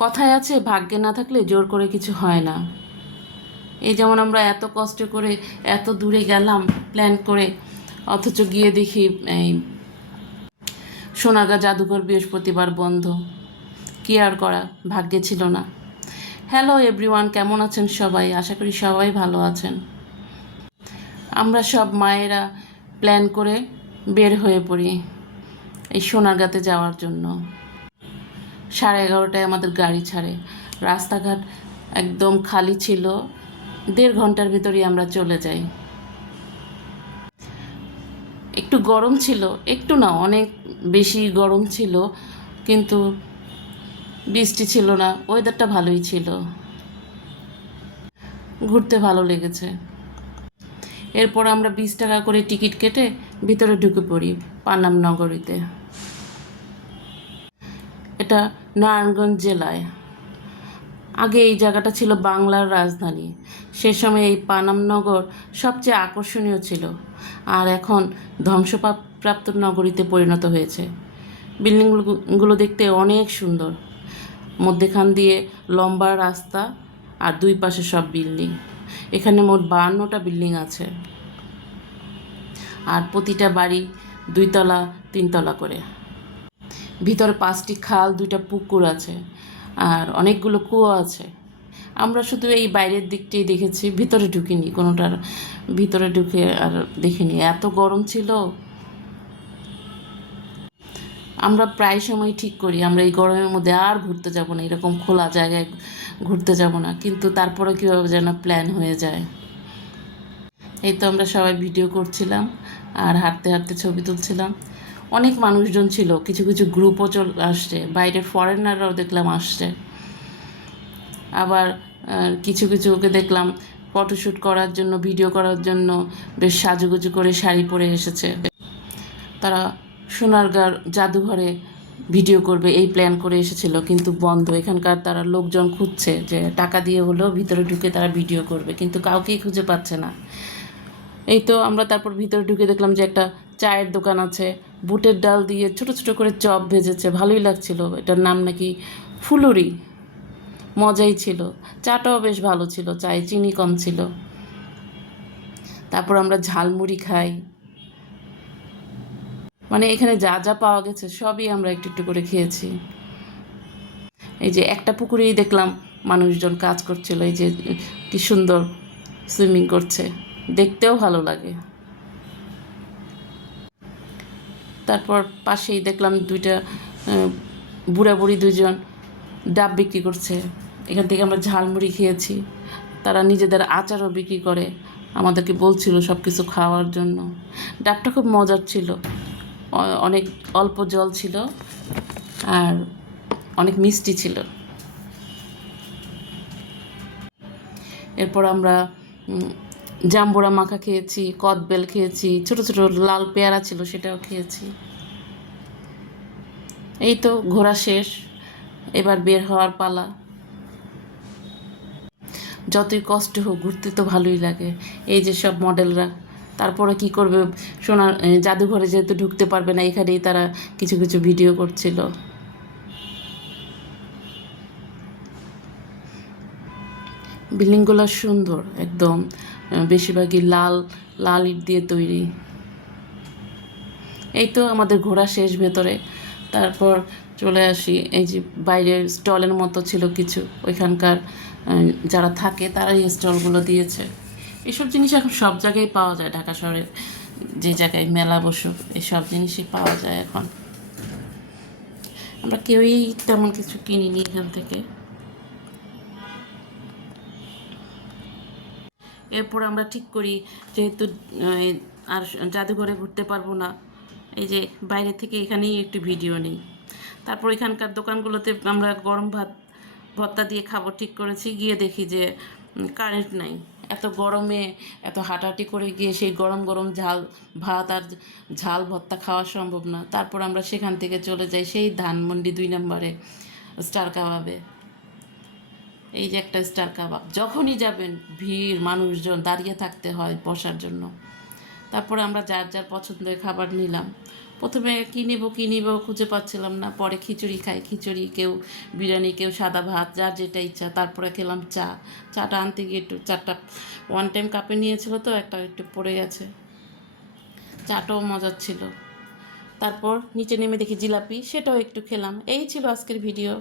কথায় আছে ভাগ্যে না থাকলে জোর করে কিছু হয় না। এই যেমন আমরা এত কষ্ট করে এত দূরে গেলাম প্ল্যান করে, অথচ গিয়ে দেখি এই সোনারগাঁ জাদুঘর বৃহস্পতিবার বন্ধ। কি আর করা, ভাগ্যে ছিল না। হ্যালো এভরিওয়ান, কেমন আছেন সবাই? আশা করি সবাই ভালো আছেন। আমরা সব মায়েরা প্ল্যান করে বের হয়ে পড়ি এই সোনারগাঁতে যাওয়ার জন্য। 11:30টায় আমাদের গাড়ি ছাড়ে। রাস্তাঘাট একদম খালি ছিল। 1.5 ঘন্টার ভিতরেই আমরা চলে যাই। একটু গরম ছিল, একটু না অনেক বেশি গরম ছিল, কিন্তু বৃষ্টি ছিল না, ওয়েদারটা ভালোই ছিল, ঘুরতে ভালো লেগেছে। এরপর আমরা 20 টাকা করে টিকিট কেটে ভিতরে ঢুকে পড়ি পানাম নগরীতে। এটা নারায়ণগঞ্জ জেলায়। আগে এই জায়গাটা ছিল বাংলার রাজধানী। সে সময় এই পানামনগর সবচেয়ে আকর্ষণীয় ছিল, আর এখন ধ্বংসপ্রাপ্ত নগরীতে পরিণত হয়েছে। বিল্ডিংগুলো দেখতে অনেক সুন্দর, মধ্যেখান দিয়ে লম্বা রাস্তা আর দুই পাশে সব বিল্ডিং। এখানে মোট 52টা বিল্ডিং আছে, আর প্রতিটা বাড়ি 2 তলা 3 তলা করে। ভিতরে 5টি খাল, 2টা পুকুর আছে, আর অনেকগুলো কুয়ো আছে। আমরা শুধু এই বাইরের দিকটাই দেখেছি, ভিতরে ঢুকিনি, কোনোটার ভিতরে ঢুকে আর দেখিনি, এত গরম ছিল। আমরা প্রায় সময় ঠিক করি আমরা এই গরমের মধ্যে আর ঘুরতে যাব না, এরকম খোলা জায়গায় ঘুরতে যাব না, কিন্তু তারপরে কীভাবে যেন প্ল্যান হয়ে যায়। এই তো আমরা সবাই ভিডিও করছিলাম আর হাঁটতে হাঁটতে ছবি তুলছিলাম। অনেক মানুষজন ছিল, কিছু কিছু গ্রুপও চলে আসছে, বাইরের ফরেনাররাও দেখলাম আসছে। আবার কিছু কিছুকে দেখলাম ফটোশ্যুট করার জন্য, ভিডিও করার জন্য বেশ সাজুগুজু করে শাড়ি পরে এসেছে। তারা সোনারগাঁর জাদুঘরে ভিডিও করবে এই প্ল্যান করে এসেছিল, কিন্তু বন্ধ। এখানকার তারা লোকজন খুঁজছে যে টাকা দিয়ে হলেও ভিতরে ঢুকে তারা ভিডিও করবে, কিন্তু কাউকেই খুঁজে পাচ্ছে না। এই তো আমরা তারপর ভিতরে ঢুকে দেখলাম যে একটা চায়ের দোকান আছে, বুটের ডাল দিয়ে ছোট ছোট করে চপ ভেজেছে, ভালোই লাগছিল। এটার নাম নাকি ফুলুরি, মজাই ছিল। চাটাও বেশ ভালো ছিল, চায়ে চিনি কম ছিল। তারপর আমরা ঝালমুড়ি খাই। মানে এখানে যা যা পাওয়া গেছে সবই আমরা একটু একটু করে খেয়েছি। এই যে একটা পুকুরেই দেখলাম মানুষজন কাজ করছিল, এই যে কি সুন্দর সুইমিং করছে, দেখতেও ভালো লাগে। তারপর পাশেই দেখলাম 2টা বুড়া বুড়ি 2জন ডাব বিক্রি করছে। এখান থেকে আমরা ঝালমুড়ি খেয়েছি। তারা নিজেদের আচারও বিক্রি করে, আমাদেরকে বলছিল সব কিছু খাওয়ার জন্য। ডাবটা খুব মজার ছিল, অনেক অল্প জল ছিল আর অনেক মিষ্টি ছিল। এরপর আমরা জাম্বুরা মাখা খেয়েছি, কদবেল খেয়েছি, ছোট ছোট লাল পেয়ারা ছিল সেটাও খেয়েছি। এই তো ঘোরা শেষ, এবার বের হওয়ার পালা। যতই কষ্ট হোক ঘুরতে তো ভালোই লাগে। এই যে সব মডেলরা, তারপরে কি করবে, সোনার জাদুঘরে যেহেতু ঢুকতে পারবে না, এখানেই তারা কিছু কিছু ভিডিও করছিল। বিল্ডিংগুলো সুন্দর একদম, বেশিরভাগই লাল লাল ইট দিয়ে তৈরি। এই তো আমাদের ঘোরা শেষ ভেতরে। তারপর চলে আসি, এই যে বাইরে স্টলের মতো ছিল কিছু, ওইখানকার যারা থাকে তারাই স্টলগুলো দিয়েছে। এইসব জিনিস এখন সব জায়গায় পাওয়া যায়, ঢাকা শহরের যে জায়গায় মেলা বসুক এই সব জিনিসই পাওয়া যায় এখন। আমরা কেউই তেমন কিছু কিনিনি এখান থেকে। এরপর আমরা ঠিক করি যেহেতু আর জাদুঘরে ঘুরতে পারবো না, এই যে বাইরে থেকে এখানেই একটু ভিডিও নিই। তারপর এখানকার দোকানগুলোতে আমরা গরম ভর্তা দিয়ে খাবো ঠিক করেছি। গিয়ে দেখি যে কারেন্ট নাই। এত গরমে এত হাঁটাহাঁটি করে গিয়ে সেই গরম গরম ঝাল ভাত আর ঝাল ভর্তা খাওয়া সম্ভব না। তারপর আমরা সেখান থেকে চলে যাই সেই ধানমন্ডি 2 নম্বরে স্টার কাবাবে। এই যে একটা স্টার কাবাব, যখনই যাবেন ভিড়, মানুষজন, দাঁড়িয়ে থাকতে হয় বসার জন্য। তারপরে আমরা যার যার পছন্দের খাবার নিলাম। প্রথমে কী নিব খুঁজে পাচ্ছিলাম না, পরে খিচুড়ি খাই, খিচুড়ি, কেউ বিরিয়ানি, কেউ সাদা ভাত, যার যেটা ইচ্ছা। তারপরে খেলাম চাটা আনতে গিয়ে একটু চাটা ওয়ান টাইম কাপে নিয়েছিল তো একটা একটু পড়ে গেছে, চাটাও মজার ছিল। তারপর নিচে নেমে দেখি জিলাপি, সেটাও একটু খেলাম। এই ছিল আজকের ভিডিও।